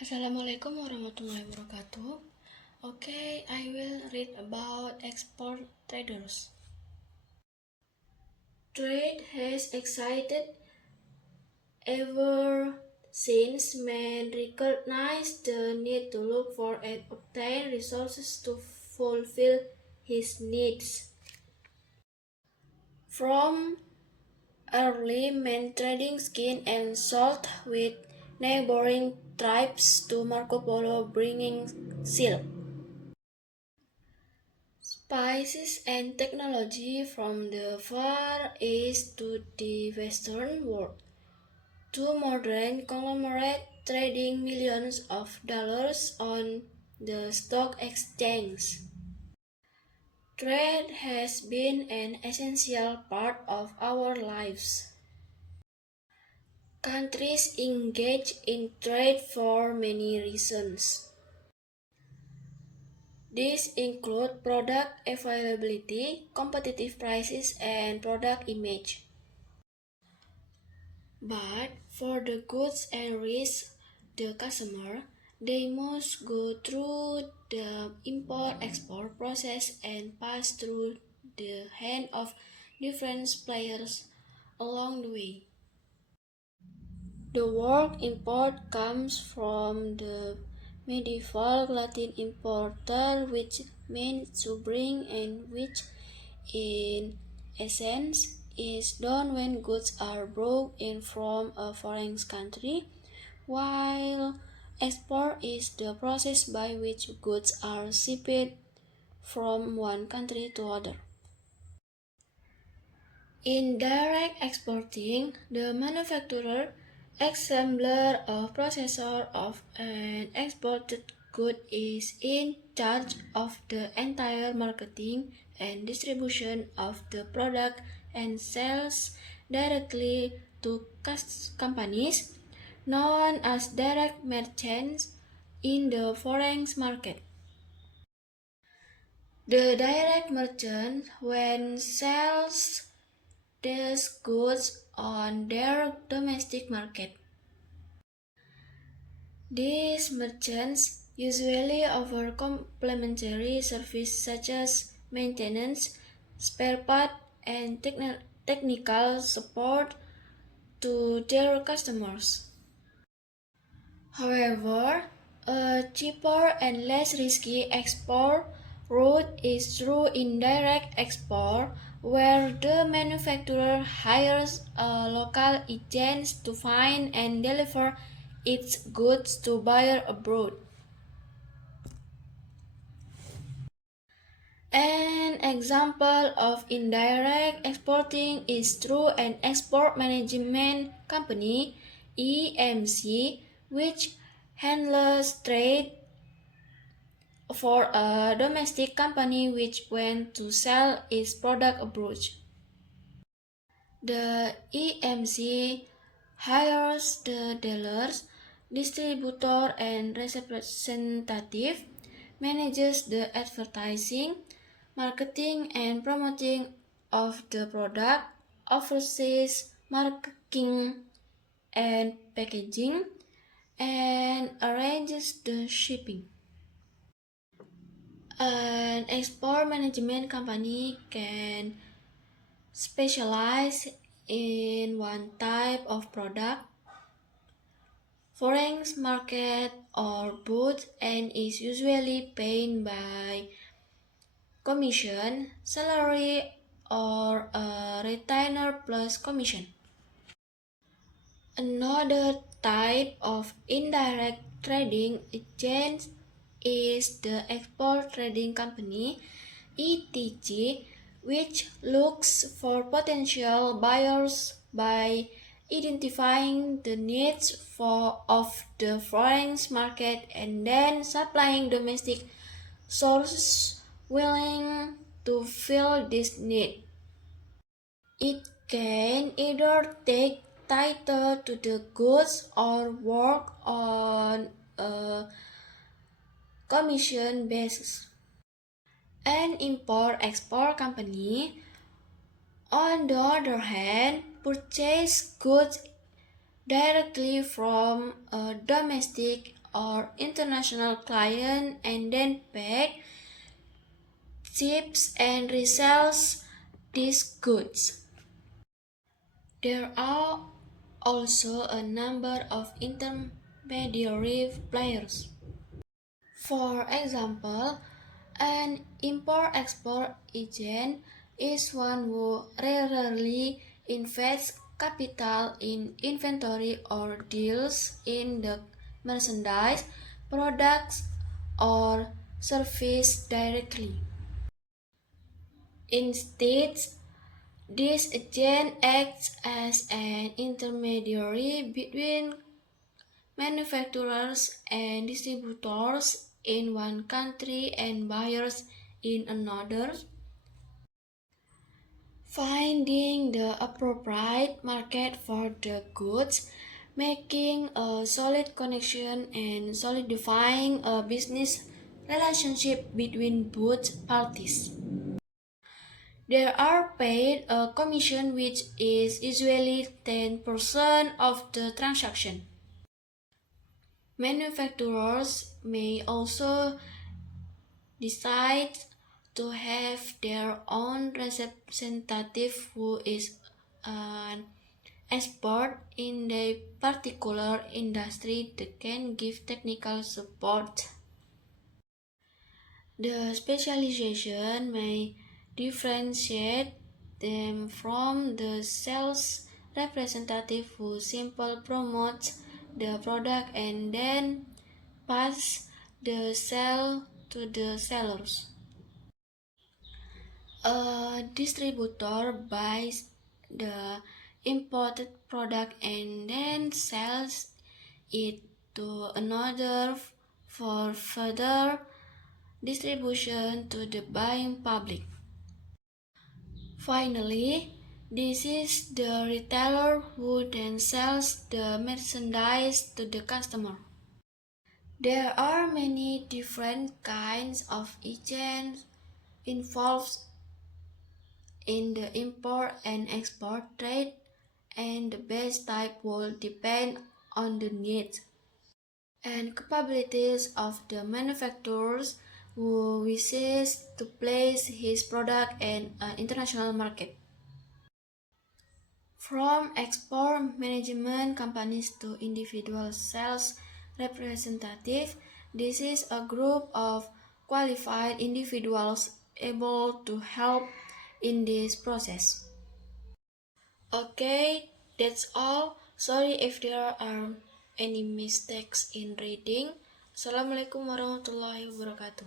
Assalamualaikum warahmatullahi wabarakatuh. Okay, I will read about export traders. Trade has excited ever since man recognized the need to look for and obtain resources to fulfill his needs. From early men trading skin and salt with neighboring tribes to Marco Polo bringing silk, spices and technology from the Far East to the Western world, to modern conglomerate trading millions of dollars on the stock exchange. Trade has been an essential part of our lives. Countries engage in trade for many reasons. These include product availability, competitive prices, and product image. But for the goods and reach the customer, they must go through the import-export process and pass through the hand of different players along the way. The word import comes from the medieval Latin importer, which means to bring, and which in essence is done when goods are brought in from a foreign country, while export is the process by which goods are shipped from one country to other. In direct exporting, the manufacturer, assembler, or processor of an exported good is in charge of the entire marketing and distribution of the product and sells directly to companies known as direct merchants in the foreign market. The direct merchant, when sells these goods on their domestic market. These merchants usually offer complementary services such as maintenance, spare part, and technical support to their customers. However, a cheaper and less risky export route is through indirect export, where the manufacturer hires a local agent to find and deliver its goods to buyers abroad. An example of indirect exporting is through an export management company, EMC, which handles trade for a domestic company which went to sell its product abroad. The EMC hires the dealers, distributor, and representative, manages the advertising, marketing, and promoting of the product, oversees marketing and packaging, and arranges the shipping. An export management company can specialize in one type of product, foreign market, or both, and is usually paid by commission, salary, or a retainer plus commission. Another type of indirect trading agent is the export trading company, ETG, which looks for potential buyers by identifying the needs of the foreign market and then supplying domestic sources willing to fill this need. It can either take title to the goods or work on a commission basis. An import-export company, on the other hand, purchases goods directly from a domestic or international client and then pack, ships and resells these goods. There are also a number of intermediary players. For example, an import-export agent is one who rarely invests capital in inventory or deals in the merchandise, products, or service directly. Instead, this agent acts as an intermediary between manufacturers and distributors in one country and buyers in another, finding the appropriate market for the goods, making a solid connection, and solidifying a business relationship between both parties. There are paid a commission which is usually 10% of the transaction. Manufacturers may also decide to have their own representative who is an expert in a particular industry that can give technical support. The specialization may differentiate them from the sales representative who simply promotes the product and then pass the sale to the sellers. A distributor buys the imported product and then sells it to another for further distribution to the buying public. Finally, this is the retailer who then sells the merchandise to the customer. There are many different kinds of agents involved in the import and export trade, and the best type will depend on the needs and capabilities of the manufacturers who wishes to place his product in an international market. From export management companies to individual sales representatives, this is a group of qualified individuals able to help in this process. Okay, that's all. Sorry if there are any mistakes in reading. Assalamualaikum warahmatullahi wabarakatuh.